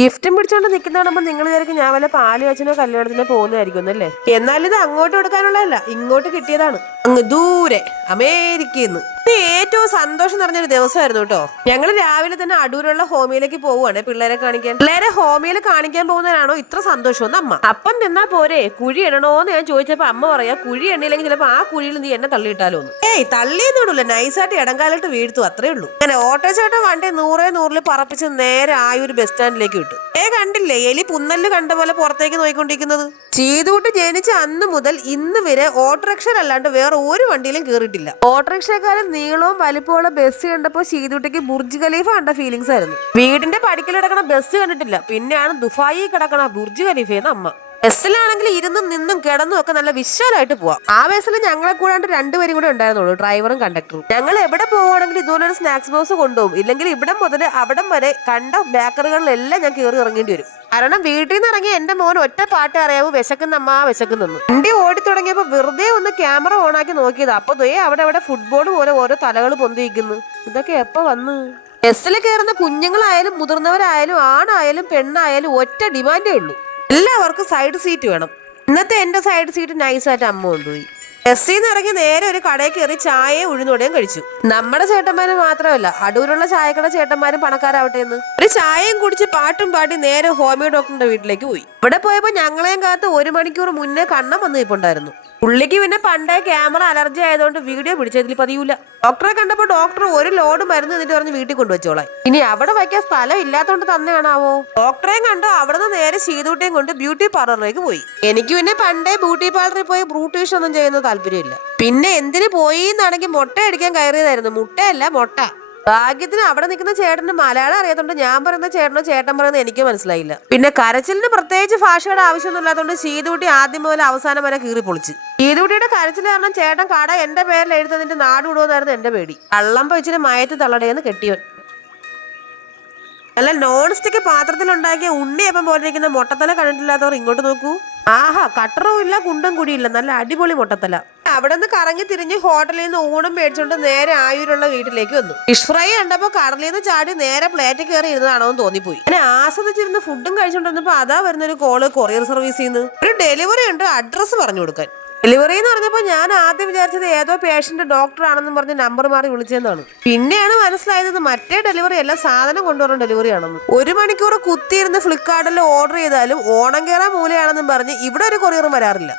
ഗിഫ്റ്റും പിടിച്ചോണ്ട് നിൽക്കുന്നതാണുമ്പോ നിങ്ങൾ വിചാരിക്കും ഞാൻ വല്ല പാൽ വെച്ചനോ കല്യാണത്തിനോ പോകുന്നതായിരിക്കും എന്നല്ലേ എന്നാൽ ഇത് അങ്ങോട്ട് കൊടുക്കാനുള്ളതല്ല ഇങ്ങോട്ട് കിട്ടിയതാണ്. അങ്ങ് ദൂരെ അമേരിക്കയിൽ നിന്ന് ഏറ്റവും സന്തോഷം നിറഞ്ഞൊരു ദിവസമായിരുന്നു കേട്ടോ. ഞങ്ങൾ രാവിലെ തന്നെ അടൂരുള്ള ഹോമിയിലേക്ക് പോവുകയാണ് പിള്ളേരെ കാണിക്കാൻ. പിള്ളേരെ ഹോമിയിൽ കാണിക്കാൻ പോകുന്നതിനാണോ ഇത്ര സന്തോഷം അമ്മ. അപ്പം നിന്നാ പോരെ കുഴി ഇടണോന്ന് ഞാൻ ചോദിച്ചപ്പോ അമ്മ പറയാ കുഴി എണ്ണില്ലെങ്കിൽ ചിലപ്പോ ആ കുഴിയിൽ നീ എന്നെ തള്ളിയിട്ടാലോ ഏയ് തള്ളിയെന്നോടില്ല നൈസായിട്ട് ഇടങ്കാലിട്ട് വീഴ്ത്തു അത്രേ ഉള്ളൂ. അങ്ങനെ ഓട്ടോ ചേട്ടൻ വണ്ടി നൂറേ നൂറിൽ പറപ്പിച്ച് നേരെ ആയൂർ ബസ് സ്റ്റാൻഡിലേക്ക് വിട്ടു. ഏ കണ്ടില്ലേ എലി പുന്നൽ കണ്ട പോലെ പുറത്തേക്ക് നോയിക്കൊണ്ടിരിക്കുന്നത്? ചീതൂട്ട് ജനിച്ച അന്ന് മുതൽ ഇന്ന് വരെ ഓട്ടോറിക്ഷയിലല്ലാണ്ട് വേറെ ഒരു വണ്ടിയിലും കയറിയിട്ടില്ല ഓട്ടോറിക്ഷക്കാരൻ നീളവും വലിപ്പമുള്ള ബസ് കണ്ടപ്പോൾ ചീതൂട്ടിക്ക് ബുർജ് ഖലീഫ കണ്ട ഫീലിങ്സ് ആയിരുന്നു. വീടിന്റെ പടിക്കൽ കിടക്കണ ബസ് കണ്ടിട്ടില്ല. പിന്നെയാണ് ദുഫായി കിടക്കണ ബുർജ് ഖലീഫയെന്ന് അമ്മ. ബസ്സിലാണെങ്കിൽ ഇരുന്നും നിന്നും കിടന്നും ഒക്കെ നല്ല വിശാലമായിട്ട് പോവാം. ആ ബസ്സിൽ ഞങ്ങളെ കൂടാണ്ട് രണ്ടുപേരും കൂടെ ഉണ്ടായിരുന്നുള്ളൂ ഡ്രൈവറും കണ്ടക്ടറും ഞങ്ങൾ എവിടെ പോവുകയാണെങ്കിൽ ഇതുപോലെ ഒരു സ്നാക്സ് ബോക്സ് കൊണ്ടുപോകും. ഇല്ലെങ്കിൽ ഇവിടെ മുതൽ അവിടം വരെ കണ്ട ബേക്കറികളിലെല്ലാം ഞാൻ കയറി ഇറങ്ങേണ്ടി വരും. കാരണം വീട്ടിൽ നിന്ന് ഇറങ്ങി എന്റെ മോൻ ഒറ്റ പാട്ട് അറിയാവൂ വിശക്കുന്നമ്മ വിശക്കുന്നെന്ന് വണ്ടി ഓടി തുടങ്ങിയപ്പോ വെറുതെ ഒന്ന് ക്യാമറ ഓണാക്കി നോക്കിയത്. അപ്പൊ ദേ അവിടെ അവിടെ ഫുട്ബോൾ പോലെ ഓരോ തലകൾ പൊന്തിയിരിക്കുന്നു. ഇതൊക്കെ എപ്പോ വന്ന്? ബസ്സിൽ കയറുന്ന കുഞ്ഞുങ്ങളായാലും മുതിർന്നവരായാലും ആണായാലും പെണ്ണായാലും ഒറ്റ ഡിമാൻഡേ ഉള്ളൂ. എല്ലാവർക്കും സൈഡ് സീറ്റ് വേണം. ഇന്നത്തെ എന്റെ സൈഡ് സീറ്റ് നൈസായിട്ട് അമ്മ കൊണ്ടുപോയി. നിന്ന് ഇറങ്ങി നേരെ ഒരു കടയിൽ കയറി ചായയും ഉഴുന്നോടെയും കഴിച്ചു. നമ്മുടെ ചേട്ടന്മാര് മാത്രമല്ല അടൂരുള്ള ചായക്കട ചേട്ടന്മാരും പണക്കാരാവട്ടെ എന്ന്. ഒരു ചായയും കുടിച്ച് പാട്ടും പാടി നേരെ ഹോമിയോ ഡോക്ടറിന്റെ വീട്ടിലേക്ക് പോയി. ഇവിടെ പോയപ്പോ ഞങ്ങളെയും കാത്ത് ഒരു മണിക്കൂർ മുന്നേ കണ്ണം വന്നു നിൽപ്പുണ്ടായിരുന്നു. പുള്ളിക്ക് പിന്നെ പണ്ടേ ക്യാമറ അലർജി ആയതുകൊണ്ട് വീഡിയോ പിടിച്ചതിൽ പതിയൂല. ഡോക്ടറെ കണ്ടപ്പോ ഡോക്ടർ ഒരു ലോഡ് മരുന്ന് എന്നിട്ട് പറഞ്ഞ് വീട്ടിൽ കൊണ്ടുവച്ചോളാം ഇനി അവിടെ വയ്ക്കാൻ സ്ഥലം ഇല്ലാത്തോണ്ട് തന്നെയാണാവോ? ഡോക്ടറെയും കണ്ടു അവിടെ നിന്ന് നേരെ ശീതൂട്ടിയും കൊണ്ട് ബ്യൂട്ടി പാർലറിലേക്ക് പോയി. എനിക്ക് പിന്നെ പണ്ടേ ബ്യൂട്ടി പാർലറിൽ പോയി ബ്രൂട്ടീഷ് ഒന്നും ചെയ്യുന്ന താല്പര്യമില്ല. പിന്നെ എന്തിനു പോയി എന്നാണെങ്കിൽ മുട്ട അടിക്കാൻ കയറിയതായിരുന്നു. മുട്ടയല്ല മുട്ട. ഭാഗ്യത്തിന് അവിടെ നിൽക്കുന്ന ചേട്ടന് മലയാളം അറിയാത്തോണ്ട് ഞാൻ പറയുന്ന ചേട്ടനോ ചേട്ടൻ പറയുന്നത് എനിക്ക് മനസ്സിലായില്ല. പിന്നെ കരച്ചിലിന് പ്രത്യേകിച്ച് ഭാഷയുടെ ആവശ്യമൊന്നും ഇല്ലാത്തതുകൊണ്ട് ശീതുകുട്ടി ആദ്യം മുതൽ അവസാനം വരെ കീറി പൊളിച്ച്. ശീതുകുട്ടിയുടെ കരച്ചിൽ കാരണം ചേട്ടൻ കട എന്റെ പേരിൽ എഴുതുന്നതിന്റെ നാട് വിടുമെന്നായിരുന്നു എന്റെ പേടി. കള്ളം പൊച്ചിന് മയത്ത് തള്ളടയെന്ന് കെട്ടിയവൻ. അല്ല നോൺ സ്റ്റിക്ക് പാത്രത്തിലുണ്ടാക്കിയ ഉണ്ണിയപ്പം പോലെ ഇരിക്കുന്ന മുട്ടത്തല കണ്ടിട്ടില്ലാത്തവർ ഇങ്ങോട്ട് നോക്കൂ. ആഹാ കട്ടറും ഇല്ല കുണ്ടും കുടിയില്ല നല്ല അടിപൊളി മുട്ടത്തല. അവിടെ നിന്ന് കറങ്ങി തിരിഞ്ഞ് ഹോട്ടലിൽ നിന്ന് ഊണും മേടിച്ചോണ്ട് നേരെ ആയൂരുള്ള വീട്ടിലേക്ക് വന്നു. ഫിഷ് ഫ്രൈ കണ്ടപ്പോ കടലിൽ നിന്ന് ചാടി നേരെ പ്ലേറ്റ് കയറി ഇരുന്നതാണോ എന്ന് തോന്നിപ്പോയി. അങ്ങനെ ആസ്വദിച്ചിരുന്ന് ഫുഡും കഴിച്ചോണ്ടിരുന്നപ്പോ അതാ വരുന്ന ഒരു കോൾ കൊറിയർ സർവീസിൽ നിന്ന് ഒരു ഡെലിവറി ഉണ്ട് അഡ്രസ്സ് പറഞ്ഞു കൊടുക്കാൻ. ഡെലിവറി എന്ന് പറഞ്ഞപ്പോൾ ഞാൻ ആദ്യം വിചാരിച്ചത് ഏതോ പേഷ്യന്റ് ഡോക്ടർ ആണെന്നും പറഞ്ഞ് നമ്പർ മാറി വിളിച്ചതെന്നാണ്. പിന്നെയാണ് മനസ്സിലായത് മറ്റേ ഡെലിവറി അല്ല സാധനം കൊണ്ടുവരുന്ന ഡെലിവറി ആണെന്ന്. ഒരു മണിക്കൂർ കുത്തിയിരുന്ന് ഫ്ലിപ്കാർട്ടിൽ ഓർഡർ ചെയ്താലും ഓണം കയറാൻ മൂലയാണെന്നും പറഞ്ഞ് ഇവിടെ ഒരു കൊറിയറും വരാറില്ല.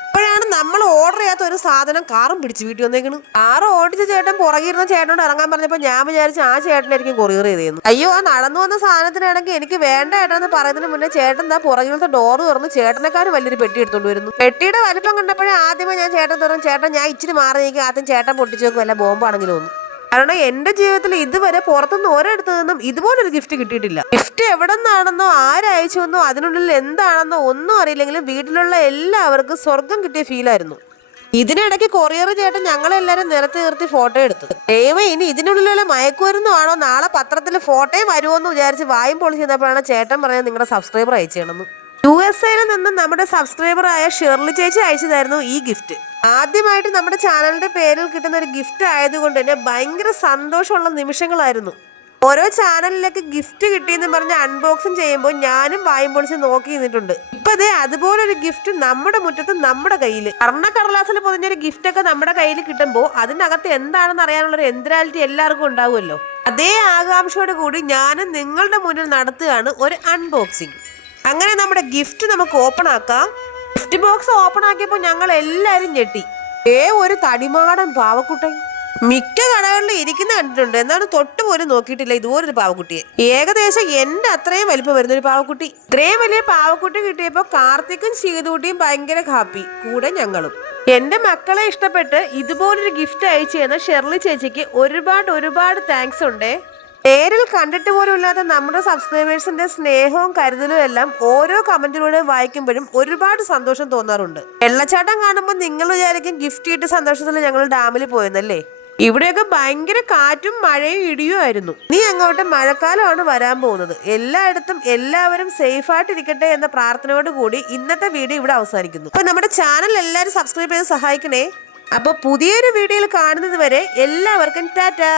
നമ്മൾ ഓർഡർ ചെയ്യാത്ത ഒരു സാധനം കാറും പിടിച്ച് വീട്ടിൽ വന്നേക്കണ്. കാറ് ഓടിച്ച ചേട്ടൻ പുറകിരുന്ന ചേട്ടനോട് ഇറങ്ങാൻ പറഞ്ഞപ്പോൾ ഞാൻ വിചാരിച്ചു ആ ചേട്ടനായിരിക്കും കൊറിയർ ചെയ്തതെന്ന് അയ്യോ ആ നടന്നു വന്ന സാധനത്തിനാണെങ്കിൽ എനിക്ക് വേണ്ട ഏട്ടാന്ന് പറയുന്നതിന് മുന്നേ ചേട്ടൻ എന്താ പുറകിലത്തെ ഡോർ തുറന്ന് ചേട്ടനെക്കാരും വലിയൊരു പെട്ടി എടുത്തോണ്ട് വരുന്നു. പെട്ടിയുടെ വലിപ്പം കണ്ടപ്പോഴേ ആദ്യമേ ഞാൻ ചേട്ടൻ തുറന്നു ചേട്ടൻ ഞാൻ ഇച്ചിരി മാറി നീക്കി ആദ്യം ചേട്ടൻ പൊട്ടിച്ചു നോക്കും വല്ല ബോംബാണെങ്കിലും ഒന്ന്. കാരണം എന്റെ ജീവിതത്തിൽ ഇതുവരെ പുറത്തുനിന്ന് ഒരിടത്തു നിന്നും ഇതുപോലൊരു ഗിഫ്റ്റ് കിട്ടിയിട്ടില്ല. ഗിഫ്റ്റ് എവിടെ നിന്നാണെന്നോ ആരയച്ചുവെന്നോ അതിനുള്ളിൽ എന്താണെന്നോ ഒന്നും അറിയില്ലെങ്കിലും വീട്ടിലുള്ള എല്ലാവർക്കും സ്വർഗം കിട്ടിയ ഫീലായിരുന്നു ഇതിനിടയ്ക്ക് കൊറിയർ ചേട്ടൻ ഞങ്ങളെല്ലാരും നിരത്തി നിർത്തി ഫോട്ടോ എടുത്തു. ദൈവം ഇനി ഇതിനുള്ളിലുള്ള മയക്കുമരുന്നാണോ നാളെ പത്രത്തിൽ ഫോട്ടോയും വരുമോ എന്ന് വിചാരിച്ച് വായും പൊളിച്ച് ചെന്നപ്പോഴാണ് ചേട്ടൻ പറഞ്ഞത് നിങ്ങളുടെ സബ്സ്ക്രൈബർ അയച്ചേണമെന്ന് യു എസ് എയിൽ നിന്ന് നമ്മുടെ സബ്സ്ക്രൈബറായ ഷെർലി ചേച്ചി അയച്ചതായിരുന്നു ഈ ഗിഫ്റ്റ് ആദ്യമായിട്ട് നമ്മുടെ ചാനലിന്റെ പേരിൽ കിട്ടുന്ന ഒരു ഗിഫ്റ്റ് ആയതുകൊണ്ട് തന്നെ ഭയങ്കര സന്തോഷമുള്ള നിമിഷങ്ങളായിരുന്നു. ഓരോ ചാനലിലേക്ക് ഗിഫ്റ്റ് കിട്ടിയെന്ന് പറഞ്ഞ് അൺബോക്സിങ് ചെയ്യുമ്പോൾ ഞാനും വായും പൊളിച്ച് നോക്കി നിന്നിട്ടുണ്ട്. ഇപ്പൊ ദേ അതുപോലൊരു ഗിഫ്റ്റ് നമ്മുടെ മുറ്റത്ത് നമ്മുടെ കയ്യിൽ. കർണക്കടലാസിൽ പൊതിഞ്ഞൊരു ഗിഫ്റ്റ് ഒക്കെ നമ്മുടെ കയ്യിൽ കിട്ടുമ്പോൾ അതിനകത്ത് എന്താണെന്ന് അറിയാനുള്ള ഒരു എന്തരാലിറ്റി എല്ലാവർക്കും ഉണ്ടാവുമല്ലോ. അതേ ആകാംക്ഷയോട് കൂടി ഞാനും നിങ്ങളുടെ മുന്നിൽ നടത്തുകയാണ് ഒരു അൺബോക്സിങ് അങ്ങനെ നമ്മുടെ ഗിഫ്റ്റ് നമുക്ക് ഓപ്പൺ ആക്കാം. ഗിഫ്റ്റ് ബോക്സ് ഓപ്പൺ ആക്കിയപ്പോൾ ഞങ്ങൾ എല്ലാവരും ഞെട്ടി. ഏ ഒരു തടിമാടൻ പാവക്കുട്ടൻ. മിക്ക കടകളിലും ഇരിക്കുന്ന കണ്ടിട്ടുണ്ട്. എന്നാണ് തൊട്ട് പോലും നോക്കിയിട്ടില്ല ഇതുപോലൊരു പാവക്കുട്ടിയെ. ഏകദേശം എന്റെ അത്രയും വലിപ്പം വരുന്ന ഒരു പാവക്കുട്ടി. ഇത്രയും വലിയ പാവക്കുട്ടി കിട്ടിയപ്പോൾ കാർത്തിക്കും ശീതൂട്ടിയും ഭയങ്കര ഹാപ്പി കൂടെ ഞങ്ങളും. എന്റെ മക്കളെ ഇഷ്ടപ്പെട്ട് ഇതുപോലൊരു ഗിഫ്റ്റ് അയച്ചു തന്ന ഷെർലി ചേച്ചിക്ക് ഒരുപാട് ഒരുപാട് താങ്ക്സ് ഉണ്ടേ. നേരിൽ കണ്ടിട്ട് പോലും ഇല്ലാത്ത നമ്മുടെ സബ്സ്ക്രൈബേഴ്സിന്റെ സ്നേഹവും കരുതലും എല്ലാം ഓരോ കമന്റിലൂടെ വായിക്കുമ്പോഴും ഒരുപാട് സന്തോഷം തോന്നാറുണ്ട്. വെള്ളച്ചാട്ടം കാണുമ്പോൾ നിങ്ങൾ വിചാരിക്കും ഗിഫ്റ്റ് കിട്ടിയ സന്തോഷത്തിൽ ഞങ്ങൾ ഡാമിൽ പോയെന്നല്ലേ? ഇവിടെയൊക്കെ ഭയങ്കര കാറ്റും മഴയും ഇടിയും ആയിരുന്നു. നീ അങ്ങോട്ട് മഴക്കാലമാണ് വരാൻ പോകുന്നത്. എല്ലായിടത്തും എല്ലാവരും സേഫ് ആയിട്ടിരിക്കട്ടെ എന്ന പ്രാർത്ഥനയോട് കൂടി ഇന്നത്തെ വീഡിയോ ഇവിടെ അവസാനിക്കുന്നു. അപ്പൊ നമ്മുടെ ചാനൽ എല്ലാവരും സബ്സ്ക്രൈബ് ചെയ്ത് സഹായിക്കണേ. അപ്പോൾ പുതിയൊരു വീഡിയോയിൽ കാണുന്നത് വരെ എല്ലാവർക്കും ടാറ്റാ.